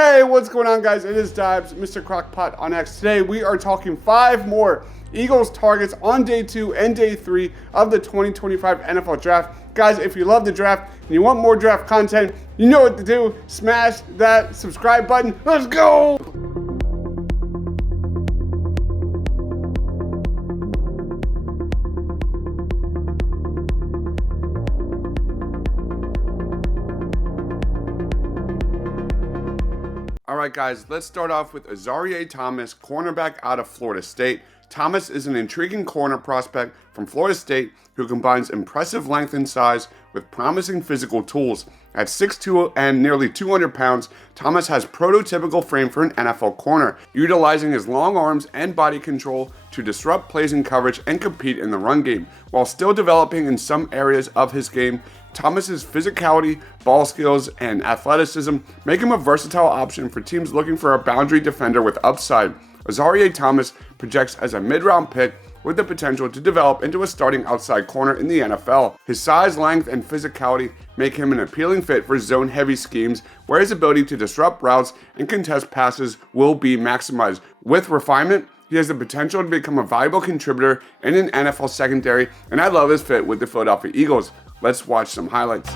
Hey, what's going on, guys? It is Dibs, Mr. Crockpot on X. Today, we are talking 5 more Eagles targets on day 2 and day 3 of the 2025 NFL Draft. Guys, if you love the draft and you want more draft content, you know what to do. Smash that subscribe button. Let's go! Alright guys, let's start off with Azareye'h Thomas, cornerback out of Florida State. Thomas is an intriguing corner prospect from Florida State who combines impressive length and size with promising physical tools. At 6'2" and nearly 200 pounds, Thomas has prototypical frame for an NFL corner, utilizing his long arms and body control to disrupt plays in coverage and compete in the run game. While still developing in some areas of his game, Thomas's physicality, ball skills, and athleticism make him a versatile option for teams looking for a boundary defender with upside. Azareye'h Thomas projects as a mid-round pick with the potential to develop into a starting outside corner in the NFL. His size, length, and physicality make him an appealing fit for zone-heavy schemes where his ability to disrupt routes and contest passes will be maximized. With refinement, he has the potential to become a valuable contributor in an NFL secondary, and I love his fit with the Philadelphia Eagles. Let's watch some highlights.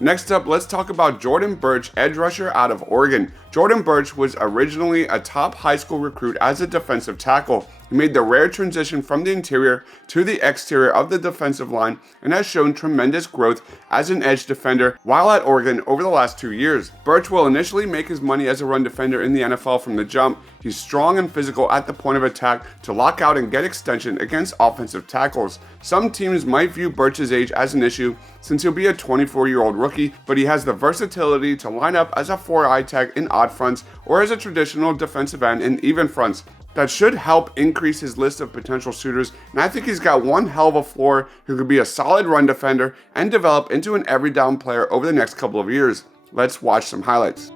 Next up, let's talk about Jordan Burch, edge rusher out of Oregon. Jordan Burch was originally a top high school recruit as a defensive tackle. He made the rare transition from the interior to the exterior of the defensive line and has shown tremendous growth as an edge defender while at Oregon over the last 2 years. Burch will initially make his money as a run defender in the NFL from the jump. He's strong and physical at the point of attack to lock out and get extension against offensive tackles. Some teams might view Burch's age as an issue since he'll be a 24-year-old rookie, but he has the versatility to line up as a 4-eye tag in odd fronts or as a traditional defensive end in even fronts. That should help increase his list of potential suitors, and I think he's got one hell of a floor who could be a solid run defender and develop into an every down player over the next couple of years. Let's watch some highlights.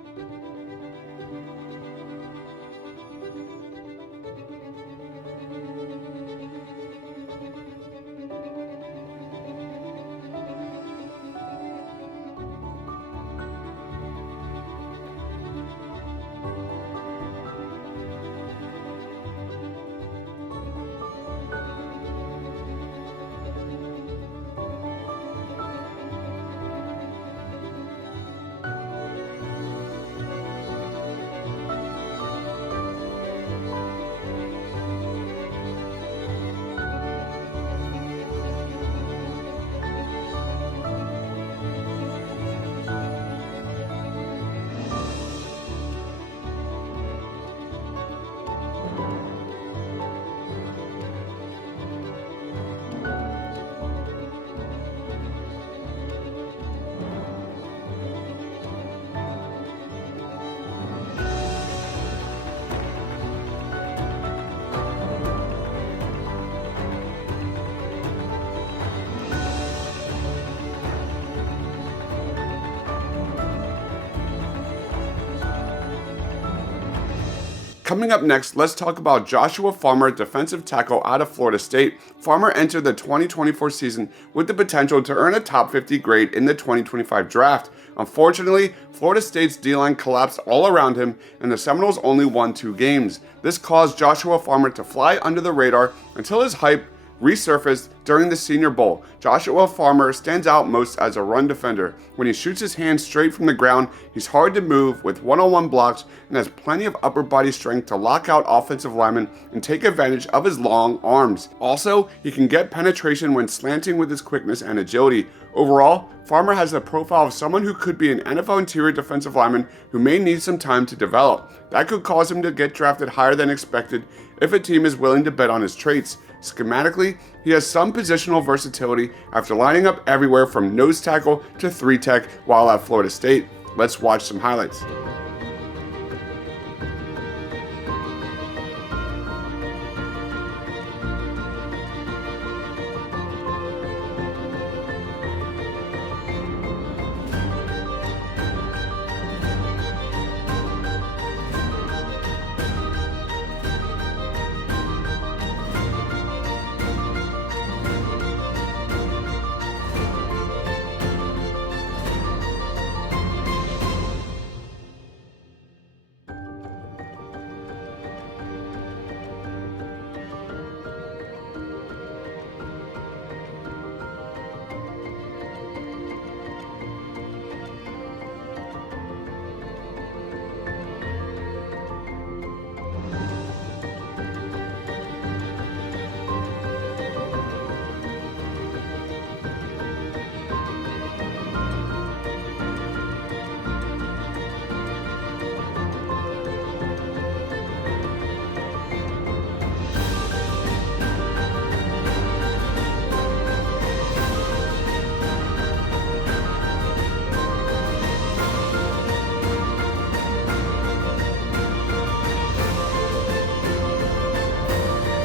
Coming up next, let's talk about Joshua Farmer, defensive tackle out of Florida State. Farmer entered the 2024 season with the potential to earn a top 50 grade in the 2025 draft. Unfortunately, Florida State's D-line collapsed all around him, and the Seminoles only won 2 games. This caused Joshua Farmer to fly under the radar until his hype resurfaced during the Senior Bowl. Joshua Farmer stands out most as a run defender. When he shoots his hands straight from the ground, he's hard to move with one-on-one blocks and has plenty of upper body strength to lock out offensive linemen and take advantage of his long arms. Also, he can get penetration when slanting with his quickness and agility. Overall, Farmer has the profile of someone who could be an NFL interior defensive lineman who may need some time to develop. That could cause him to get drafted higher than expected if a team is willing to bet on his traits. Schematically, he has some positional versatility after lining up everywhere from nose tackle to 3-tech while at Florida State. Let's watch some highlights.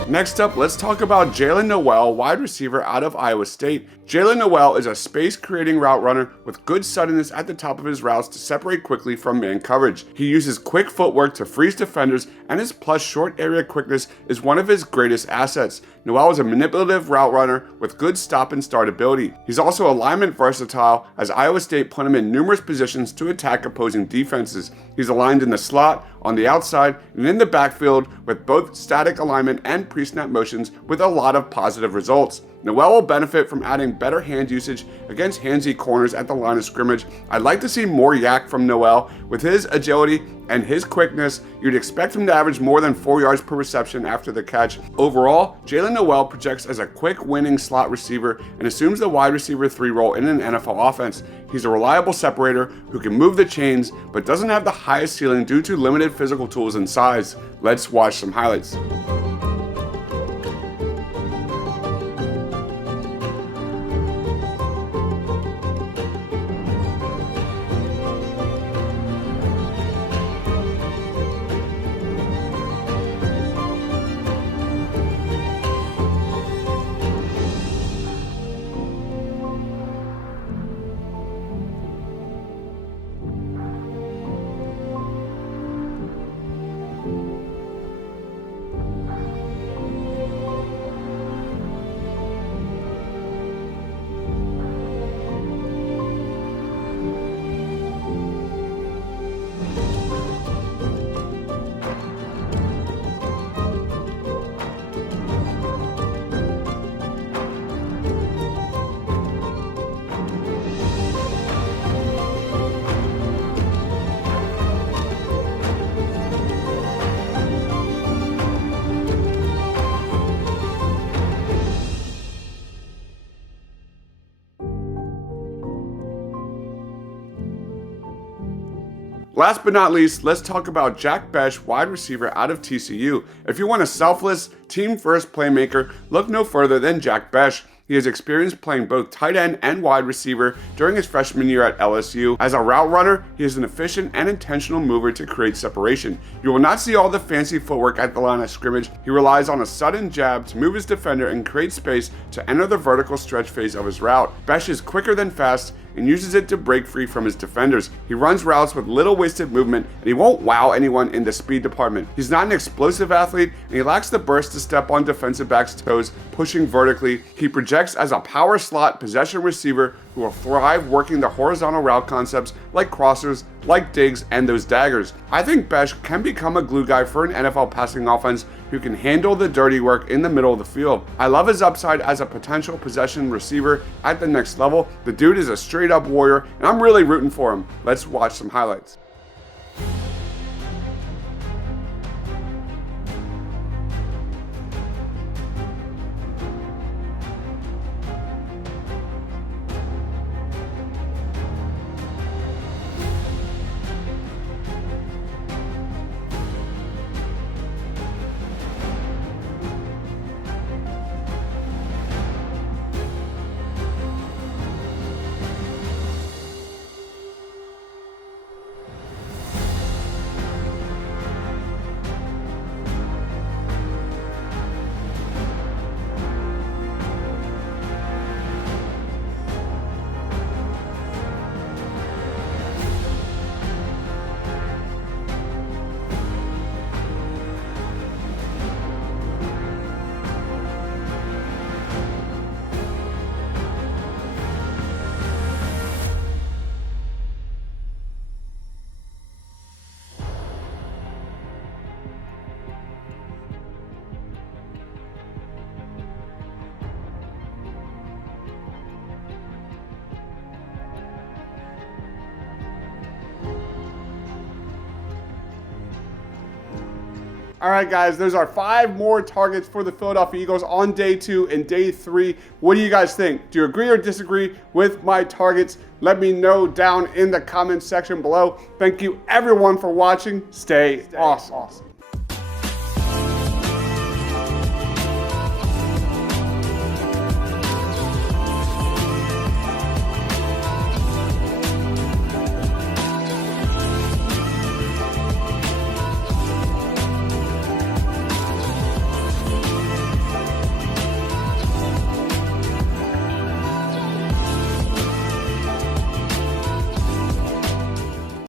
Next up, let's talk about Jaylin Noel, wide receiver out of Iowa State. Jaylin Noel is a space-creating route runner with good suddenness at the top of his routes to separate quickly from man coverage. He uses quick footwork to freeze defenders, and his plus short area quickness is one of his greatest assets. Noel is a manipulative route runner with good stop and start ability. He's also alignment versatile, as Iowa State put him in numerous positions to attack opposing defenses. He's aligned in the slot, on the outside, and in the backfield with both static alignment and pre-snap motions with a lot of positive results. Noel will benefit from adding better hand usage against handsy corners at the line of scrimmage. I'd like to see more yak from Noel. With his agility and his quickness, you'd expect him to average more than 4 yards per reception after the catch. Overall, Jaylin Noel projects as a quick winning slot receiver and assumes the wide receiver 3 role in an NFL offense. He's a reliable separator who can move the chains but doesn't have the highest ceiling due to limited physical tools and size. Let's watch some highlights. Last but not least, let's talk about Jack Bech, wide receiver out of TCU. If you want a selfless, team-first playmaker, look no further than Jack Bech. He has experience playing both tight end and wide receiver during his freshman year at LSU. As a route runner, he is an efficient and intentional mover to create separation. You will not see all the fancy footwork at the line of scrimmage. He relies on a sudden jab to move his defender and create space to enter the vertical stretch phase of his route. Bech is quicker than fast and uses it to break free from his defenders. He runs routes with little wasted movement, and he won't wow anyone in the speed department. He's not an explosive athlete, and he lacks the burst to step on defensive backs' toes, pushing vertically. He projects as a power slot possession receiver who will thrive working the horizontal route concepts like crossers, like digs, and those daggers. I think Bech can become a glue guy for an NFL passing offense who can handle the dirty work in the middle of the field. I love his upside as a potential possession receiver at the next level. The dude is a straight up warrior, and I'm really rooting for him. Let's watch some highlights. All right, guys, those are 5 more targets for the Philadelphia Eagles on day 2 and day 3. What do you guys think? Do you agree or disagree with my targets? Let me know down in the comments section below. Thank you, everyone, for watching. Stay awesome.